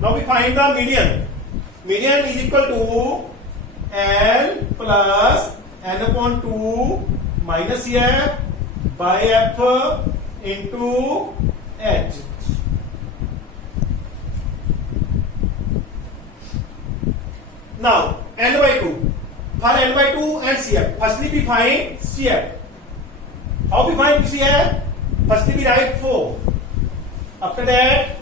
Now we find the median. Median is equal to L plus N upon 2 minus F by F into H. Now N by 2. For N by 2 and CF. Firstly we find CF. How we find CF? Firstly we write 4. After that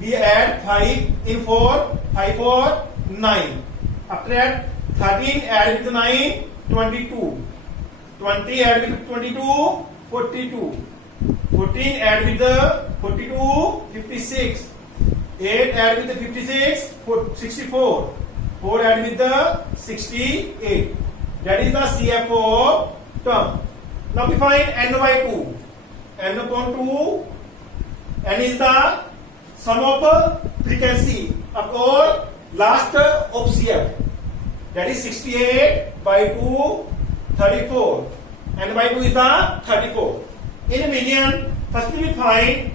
we add 5 in 4. 5 4 9. After that 13 add with 9 22. 20 add with 22 42. 14 add with the 42 56. 8 add with the 56 64. 4 add with the 68. That is the CFO term. Now we find N by 2. N upon 2. N is the sum of frequency of all last of CF. That is 68 by 2 34. N by 2 is the 34. In a median, firstly we find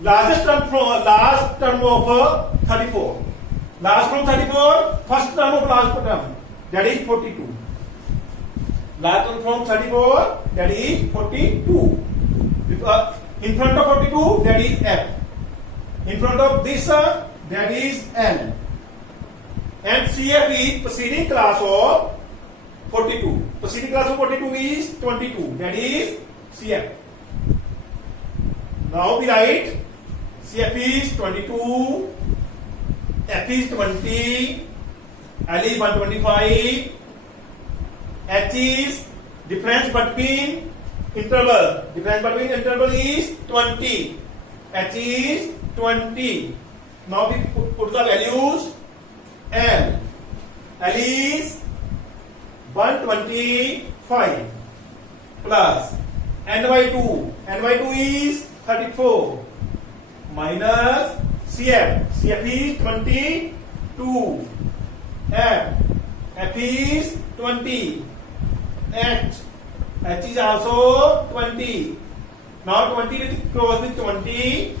largest term from last term of 34. Last from 34, first term of last term, that is 42. Last term from 34, that is 42. In front of 42, that is F. In front of this, that is N. And CF is preceding class of 42. Preceding class of 42 is 22. That is CF. Now we write CF is 22. F is 20, L is 125, H is difference between interval. Difference between interval is 20. H is 20. Now we put the values. L. L is 125 plus N by 2. N by 2 is 34 minus CF. CF is 22. F. F is 20. H. H is also 20. Now 20 will cross with 20.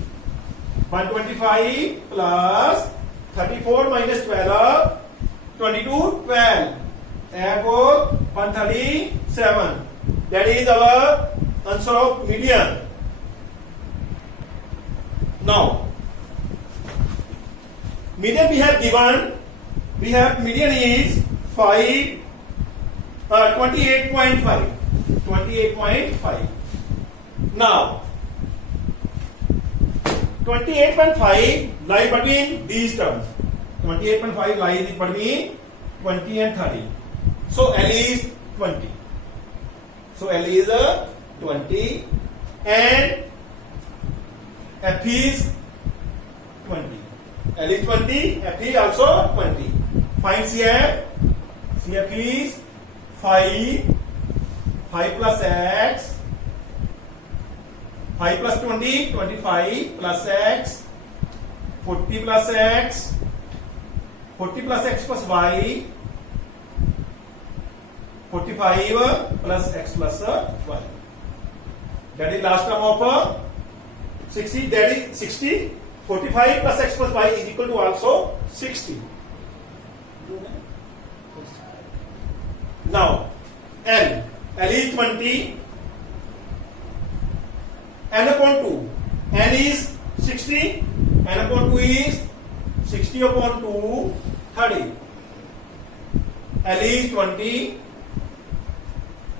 125 plus 34 minus 12. 22, 12. Therefore 137. That is our answer of median. Now median we have given, median is 28.5. 28.5. Now 28.5 lie between these terms. 28.5 lies between 20 and 30. So L is 20. So L is 20 and F is 20. L is 20, F is also 20. Find CF. CF is 5. 5 plus X. 5 plus 20, 25 plus X. 40 plus X. 40 plus X plus Y. 45 plus X plus Y. That is last term of 60. That is 60. 45 plus X plus Y is equal to also 60. Now L. L is 20. N upon 2. N is 60. N upon 2 is 60 upon 2, 30. L is 20.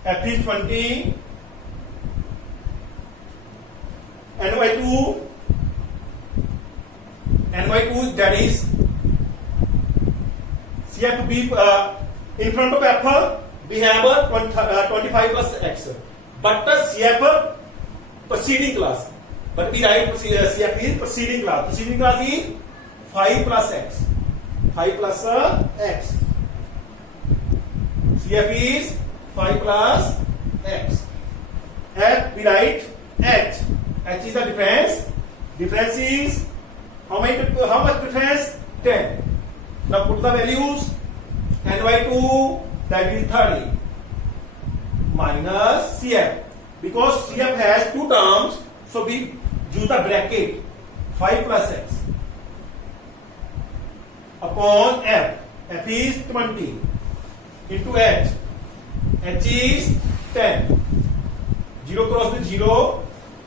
F is 20. N by 2. N by 2, that is CF to be in front of F. We have 25 plus X. But the CF preceding class. But we write CF is preceding class. Preceding class is 5 plus X. 5 plus X. CF is 5 plus X. F we write H. H is the difference. Difference is how much difference? 10. Now put the values. N by 2, that is 30. Minus CF. Because CF has two terms, so we use the bracket 5 plus X. upon f. F is 20 into h. H is 10. 0 cross with 0.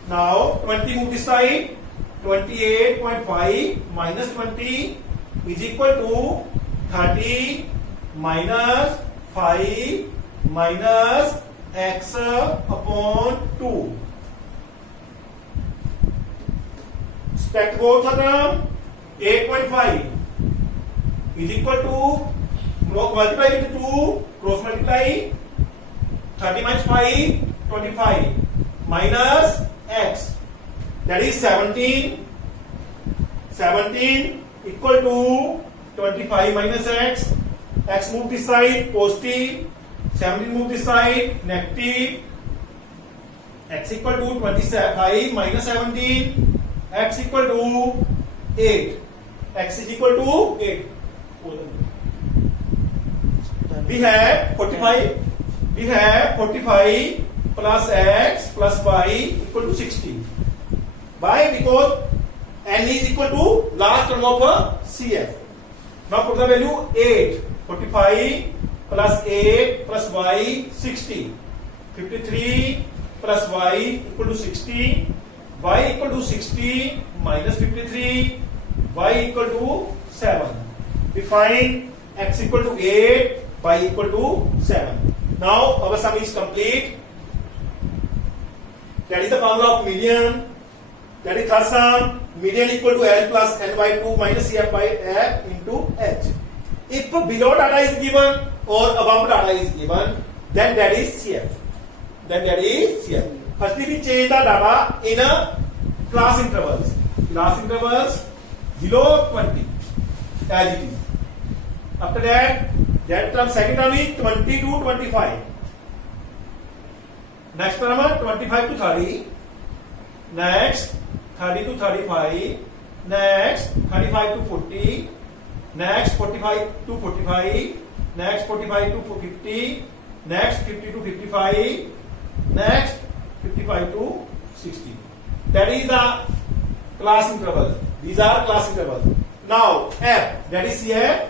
Now 20 move this side. 28.5 minus 20 is equal to 30 minus 5 minus x upon 2. Subtract both of them. 8.5 is equal to, multiply with 2, cross multiply. 30 minus 5, 25 minus x, that is 17. 17 equal to 25 minus x. X move this side, positive. 17 move this side, negative. X equal to 25 minus 17. X equal to 8. X is equal to 8. We have 45. We have 45 plus x plus y equal to 60. Why? Because n is equal to last term of CF. Now put the value 8. 45 plus 8 plus y 60. 53 plus y equal to 60. Y equal to 60 minus 53. Y equal to 7. We find x equal to 8, y equal to 7. Now our sum is complete. That is the formula of median. That is third sum. Median equal to L plus N by 2 minus CF by F into H. If below data is given or above data is given, then that is CF. Then that is CF. Firstly, we change the data in a class intervals. Class intervals below 20 as it is. After that term, second term is 20 to 25. Next term 25 to 30. Next 30 to 35. Next 35 to 40. Next 45 to 45. Next 45 to 50. Next 50 to 55. Next 55 to 60. That is the class interval. These are class intervals. Now F, that is CF.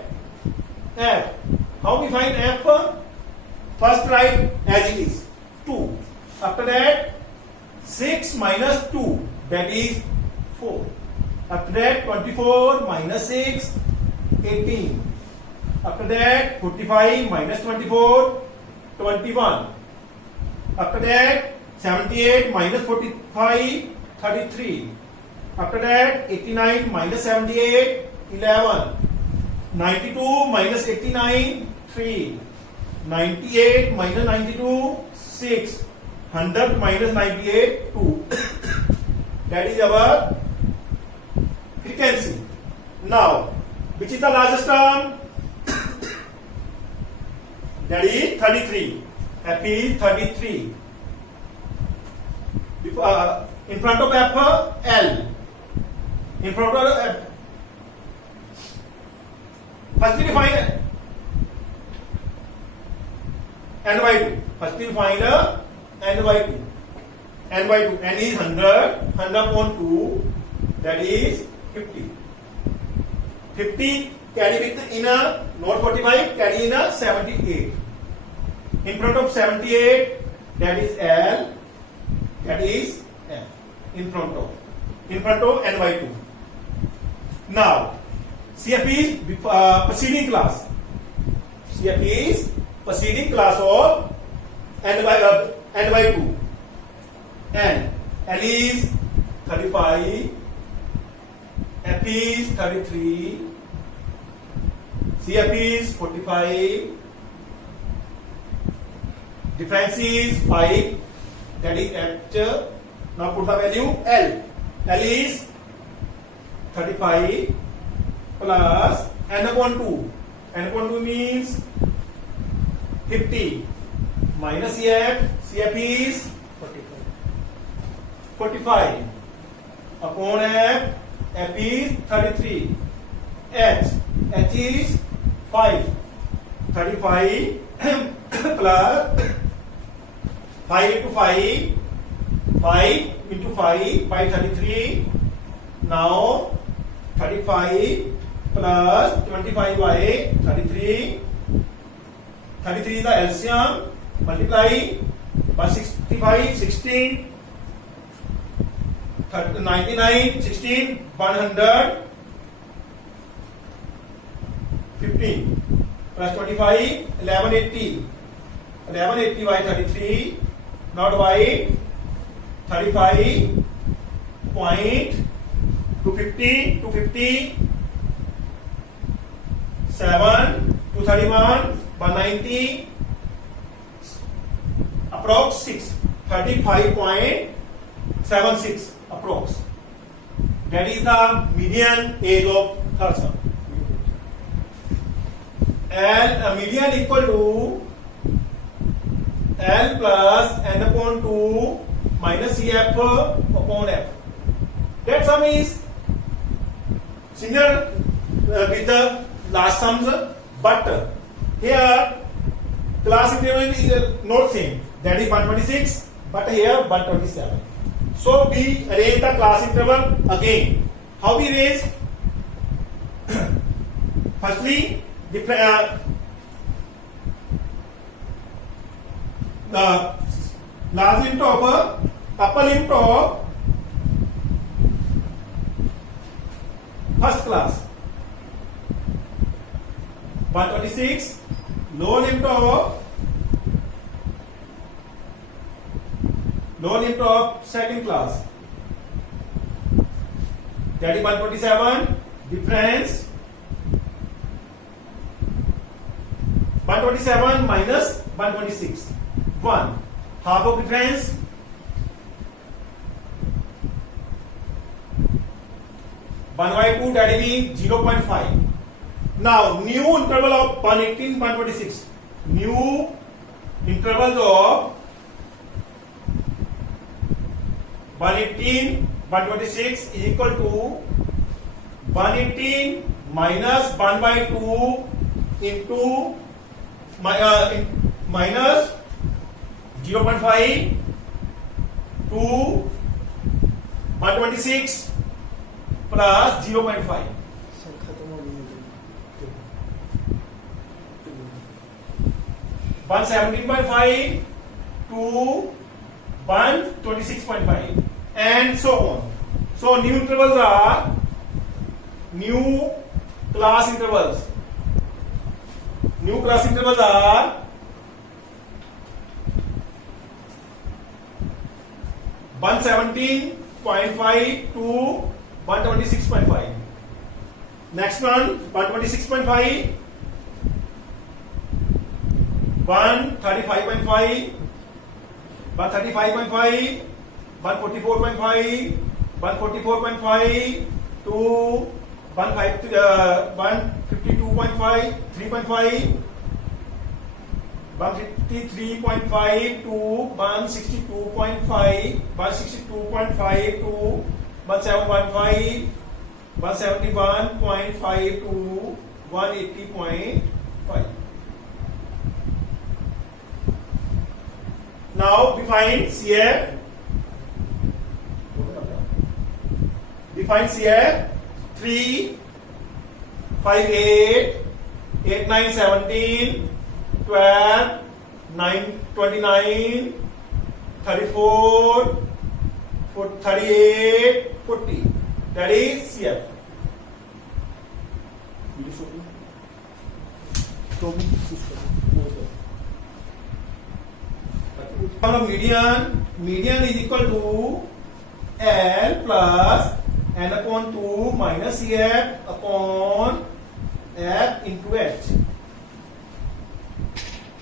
F. How we find F? First write as it is 2. After that 6 minus 2, that is 4. After that 24 minus 6, 18. After that 45 minus 24, 21. After that 78 minus 45, 33. After that 89 minus 78, 11. 92 minus 89, 3. 98 minus 92, 6. 100 minus 98, 2. That is our frequency. Now, which is the largest term? That is 33. F is 33. In front of F, L. In front of F. Firstly, we find n by 2. Firstly, we find n by 2. N by 2. N is 100. 100 upon 2. That is 50. 50 carry with inner, not 45, carry in a 78. In front of 78, that is L. That is F. In front of n by 2. Now, CF is preceding class. CF is preceding class of n by 2. N. L is 35. F is 33. CF is 45. Difference is 5. That is H. Now put the value L. L is 35 plus n upon 2. N upon 2 means 50 minus CF. CF is 45 upon F. F is 33. H. H is 5. 35 plus 5 into 5. 5 into 5 by 33. Now 35 plus 25y 33. 33 is the LCM. Multiply by 65, 16, 99, 16, 100, 15 plus 25, 1180. 1180 by 33, not by 35 point 250, 250, 7, 231, 190, approx 6, 35.76 approx. That is the median age of person. And median equal to L plus n upon 2 minus CF upon F. That sum is similar with the last sums, but here class interval is not same. That is 126, but here 127. So we arrange the class interval again. How we arrange? Firstly, the last limit of upper limit of first class 126, lower limit of second class, that is 127, difference 127 minus 126, 1, half of difference 1 by 2, that is 0.5. Now new interval of 118, 126, new intervals of 118, 126 is equal to 118 minus 1 by 2 into minus 0.5 to 126 plus 0.5. 117.5 to 126.5 and so on. So new intervals are new class intervals. New class intervals are 117.5 to 126.5. Next one 126.5, 135.5, 135.5, 144.5, 144.5 to 152.5, 3.5, 153.5 to 162.5, 162.5 to 171.5, 171.5 to 180.5. Now define CF. Define CF 3, 5, 8, 8, 9, 17, 12, 9, 29, 34, 38, 40. That is CF. Median is equal to L plus n upon 2 minus CF upon F into H.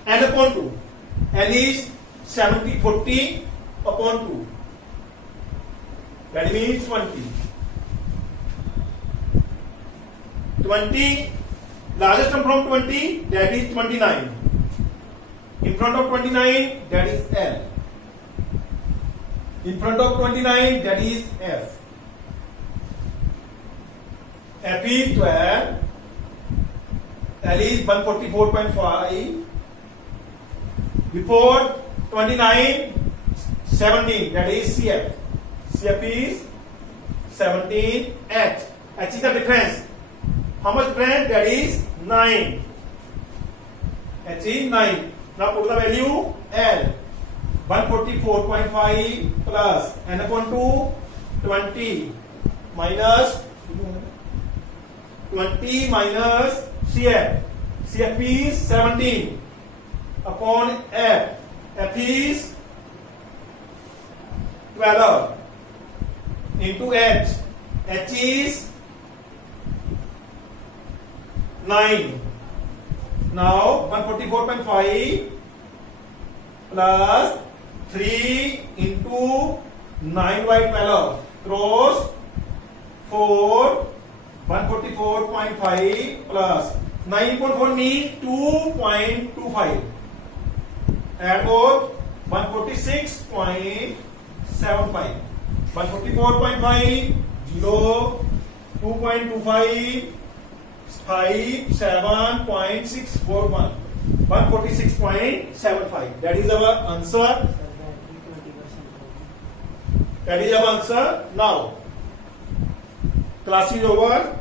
N upon 2. N is 40 upon 2. That means 20. 20, largest term from 20, that is 29. In front of 29, that is L. In front of 29, that is F. F is 12. L is 144.5. Before 29, 17, that is CF. CF is 17. H. H is the difference. How much difference? That is 9. H is 9. Now put the value L. 144.5 plus n upon 2 20 minus 20 minus CF. CF is 17 upon F. F is 12 into H. H is 9. Now 144.5 plus 3 into 9 by 12 cross 4. 144.5 plus 9.4 means 2.25. Add both 146.75. 144.5 0 2.25 5 7.641 146.75. That is our answer. That is our answer. Now class is over.